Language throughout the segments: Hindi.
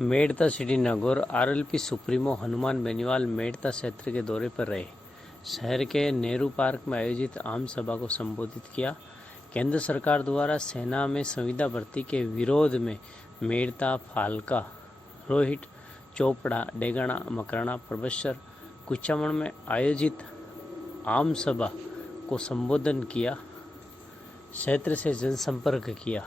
Merta city Nagaur RLP supremo Hanuman Beniwal Merta क्षेत्र के दौरे पर रहे। शहर के नेहरू पार्क में आयोजित आम सभा को संबोधित किया। केंद्र सरकार द्वारा सेना में संविदा भर्ती के विरोध में मेड़ता, फालका, रोहिट, चोपड़ा, डेगाना, मकराना, प्रबसर, कुचामण में आयोजित आम सभा को संबोधन किया। क्षेत्र से जनसंपर्क किया।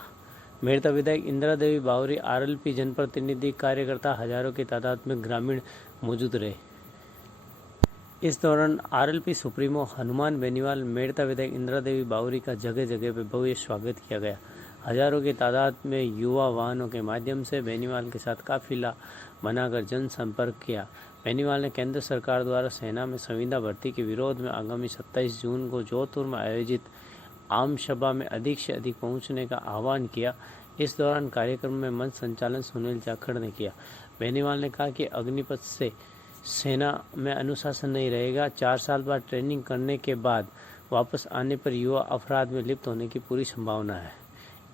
मेड़ता विधायक इंदिरा देवी बावरी, आरएलपी जनप्रतिनिधि, कार्यकर्ता हजारों की तादाद में ग्रामीण मौजूद रहे। इस दौरान आरएलपी सुप्रीमो हनुमान बेनीवाल, मेड़ता विधायक इंदिरा देवी बावरी का जगह जगह पर भव्य स्वागत किया गया। हजारों की तादाद में युवा वाहनों के माध्यम से बेनीवाल के साथ काफिला बनाकर जनसंपर्क किया। बेनीवाल ने केंद्र सरकार द्वारा सेना में संविदा भर्ती के विरोध में आगामी 27 जून को जोधपुर में आयोजित आम सभा में अधिक से अधिक पहुंचने का आह्वान किया। इस दौरान कार्यक्रम में मंच संचालन सुनील जाखड़ ने किया। बेनीवाल ने कहा कि अग्निपथ से सेना में अनुशासन नहीं रहेगा। 4 साल बाद ट्रेनिंग करने के बाद वापस आने पर युवा अपराध में लिप्त होने की पूरी संभावना है।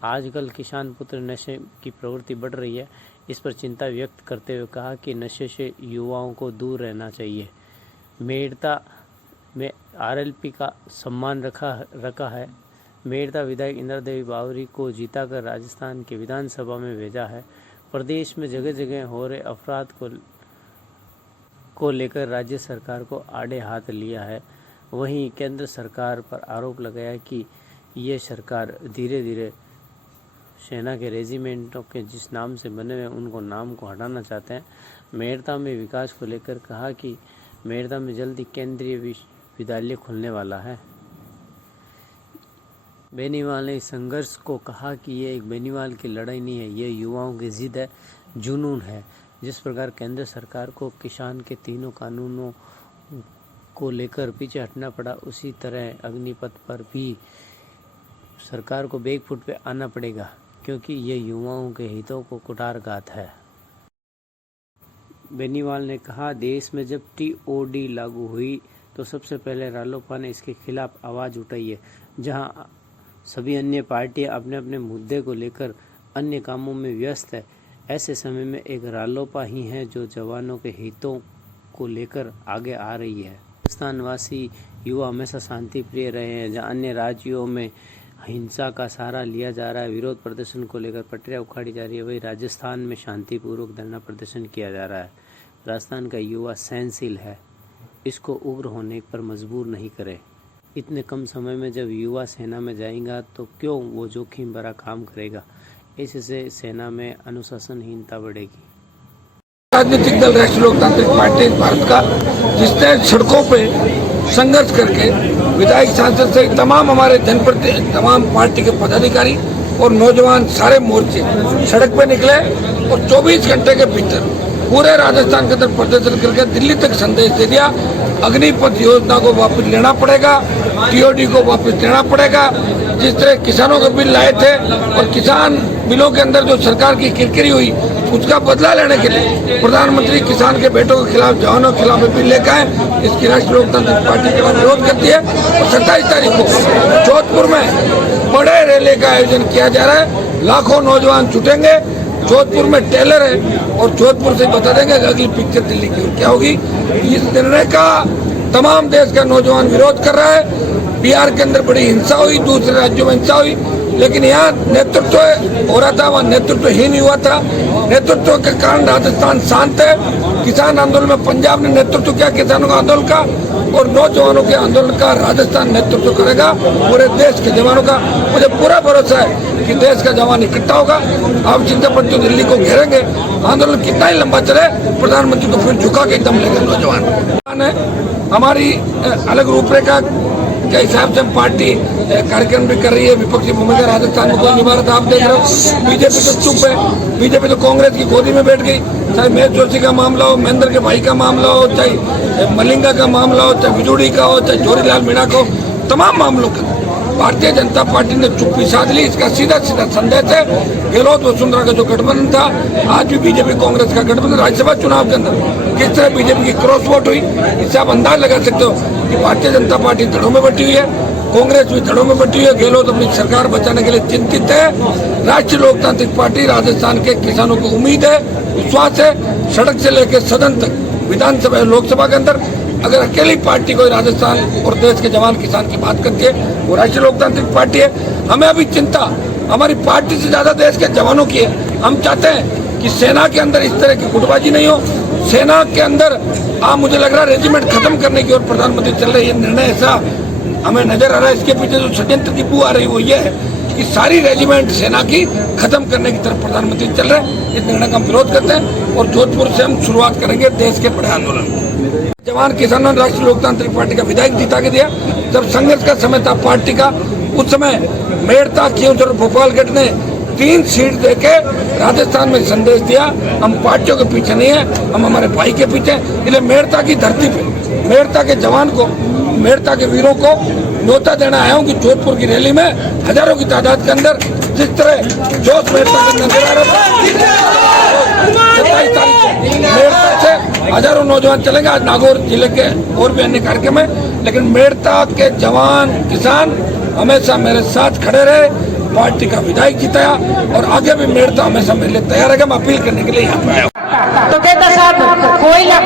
आजकल किसान पुत्र नशे की प्रवृत्ति बढ़ रही है। इस पर चिंता व्यक्त करते हुए कहा कि नशे से युवाओं को दूर रहना चाहिए। मेड़ता में आरएलपी का सम्मान रखा है। मेड़ता विधायक इंदिरा देवी बावरी को जीताकर राजस्थान के विधानसभा में भेजा है। प्रदेश में जगह जगह हो रहे अपराध को लेकर राज्य सरकार को आड़े हाथ लिया है। वहीं केंद्र सरकार पर आरोप लगाया कि ये सरकार धीरे धीरे सेना के रेजिमेंटों के जिस नाम से बने हुए उनको नाम को हटाना चाहते हैं। मेड़ता में विकास को लेकर कहा कि मेड़ता में जल्दी केंद्रीय विद्यालय खुलने वाला है। बेनीवाल ने इस संघर्ष को कहा कि ये एक बेनीवाल की लड़ाई नहीं है, ये युवाओं की जिद है, जुनून है। जिस प्रकार केंद्र सरकार को किसान के तीनों कानूनों को लेकर पीछे हटना पड़ा, उसी तरह अग्निपथ पर भी सरकार को बैकफुट पे आना पड़ेगा, क्योंकि ये युवाओं के हितों को कुठारघात है। बेनीवाल ने कहा, देश में जब टीओडी लागू हुई तो सबसे पहले रालोपा ने इसके खिलाफ आवाज उठाई है। जहां सभी अन्य पार्टियां अपने अपने मुद्दे को लेकर अन्य कामों में व्यस्त है, ऐसे समय में एक रालोपा ही है जो जवानों के हितों को लेकर आगे आ रही है। राजस्थानवासी युवा हमेशा शांति प्रिय रहे हैं। जहां अन्य राज्यों में हिंसा का सहारा लिया जा रहा है, विरोध प्रदर्शन को लेकर पटरियां उखाड़ी जा रही है, वही राजस्थान में शांतिपूर्वक धरना प्रदर्शन किया जा रहा है। राजस्थान का युवा सहनशील है, इसको उग्र होने पर मजबूर नहीं करे। इतने कम समय में जब युवा सेना में जाएगा तो क्यों वो जोखिम भरा काम करेगा। इससे सेना में अनुशासनहीनता बढ़ेगी। राजनीतिक दल राष्ट्रीय लोकतांत्रिक पार्टी भारत का, जिसने सड़कों पे संघर्ष करके विधायक, सांसद से तमाम हमारे जनप्रतिनिधि, तमाम पार्टी के पदाधिकारी और नौजवान सारे मोर्चे सड़क पे निकले और 24 घंटे के भीतर पूरे राजस्थान के अंदर प्रदर्शन करके दिल्ली तक संदेश दे दिया, अग्निपथ योजना को वापस लेना पड़ेगा, टीओडी को वापस लेना पड़ेगा। जिस तरह किसानों के बिल लाए थे और किसान बिलों के अंदर जो सरकार की किरकिरी हुई, उसका बदला लेने के लिए प्रधानमंत्री किसान के बेटों के खिलाफ, जवानों के खिलाफ बिल लेकर आए। इसकी राष्ट्रीय लोकतांत्रिक पार्टी के विरोध करती है और 27 तारीख को जोधपुर में बड़े रैली का आयोजन किया जा रहा है। लाखों नौजवान जुटेंगे। जोधपुर में टेलर है और जोधपुर से बता देंगे कि अगली पिक्चर दिल्ली की क्या होगी। इस निर्णय का तमाम देश का नौजवान विरोध कर रहा है। बिहार के अंदर बड़ी हिंसा हुई, दूसरे राज्यों में हिंसा हुई, लेकिन यहाँ नेतृत्व हो रहा था, वहाँ नेतृत्वहीन हुआ था। नेतृत्व के कारण राजस्थान शांत है। किसान आंदोलन में पंजाब ने नेतृत्व किया, किसानों का आंदोलन का, और नौजवानों के आंदोलन का राजस्थान नेतृत्व करेगा, पूरे देश के जवानों का। मुझे पूरा भरोसा है कि देश का जवान इकट्ठा होगा। आप चिंता पड़ती हो, दिल्ली को घेरेंगे। आंदोलन कितना ही लंबा चले, प्रधानमंत्री को फिर झुका के दम लेंगे नौजवान। हमारी अलग रूपरेखा के हिसाब से पार्टी कार्यक्रम भी कर रही है। विपक्षी भूमिका राजस्थान में कोई निभा रहा था, आप देख रहे हो। बीजेपी तो चुप है, बीजेपी तो कांग्रेस की गोदी में बैठ गई। चाहे महेश जोशी का मामला हो, महेंद्र के भाई का मामला हो, चाहे मलिंगा का मामला हो, चाहे विजोड़ी का हो, चाहे जोरीलाल मीणा का हो, तमाम मामलों के भारतीय जनता पार्टी ने चुप्पी साध ली। इसका सीधा सीधा संदेश है, गहलोत वसुंधरा का जो गठबंधन था, आज भी बीजेपी कांग्रेस का गठबंधन राज्यसभा चुनाव के अंदर किस तरह बीजेपी की क्रॉस वोट हुई, इससे आप अंदाज लगा सकते हो कि भारतीय जनता पार्टी धड़ों में बटी हुई है। कांग्रेस भी धड़ों में बटी हुई है। गहलोत अपनी सरकार बचाने के लिए चिंतित है। राष्ट्रीय लोकतांत्रिक पार्टी राजस्थान के किसानों को उम्मीद है, विश्वास है। सड़क से लेकर सदन तक, विधानसभा और लोकसभा के अंदर अगर अकेली पार्टी कोई राजस्थान और देश के जवान किसान की बात करती है, वो राष्ट्रीय लोकतांत्रिक पार्टी है। हमें अभी चिंता हमारी पार्टी से ज्यादा देश के जवानों की है। हम चाहते हैं कि सेना के अंदर इस तरह की गुटबाजी नहीं हो। सेना के अंदर मुझे लग रहा है रेजिमेंट खत्म करने की ओर प्रधानमंत्री चल रहे हैं। ये निर्णय ऐसा हमें नजर आ रहा है। इसके पीछे जो षड्यंत्र की बू आ रही वो ये है कि सारी रेजिमेंट सेना की खत्म करने की तरफ प्रधानमंत्री चल रहे हैं। इस निर्णय का हम विरोध करते हैं और जोधपुर से हम शुरुआत करेंगे देश के बड़े आंदोलन। जवान किसानों ने राष्ट्रीय लोकतांत्रिक पार्टी का विधायक जीता के दिया। जब संघर्ष का समय था पार्टी का, उस समय मेड़ता केवझर और भोपालगढ़ ने 3 सीट देके राजस्थान में संदेश दिया, हम पार्टियों के पीछे नहीं है, हम हमारे भाई के पीछे। इसलिए मेड़ता की धरती पे मेड़ता के जवान को, मेड़ता के वीरों को न्योता देना आया हूँ कि जोधपुर की रैली में हजारों की तादाद के अंदर जिस तरह जोश मेड़ता के नजर आ रहा था, 27 तारीख को मेड़ता से हजारों नौजवान चलेंगे। आज नागौर जिले के और भी अन्य कार्यक्रम है, लेकिन मेड़ता के जवान किसान हमेशा मेरे साथ खड़े रहे। पार्टी का विधायक जिताया और आगे भी मेड़ता हमेशा मेरे लिए तैयार है। मैं अपील करने के लिए यहाँ पे आया हूँ। तो कहता साहब कोई ना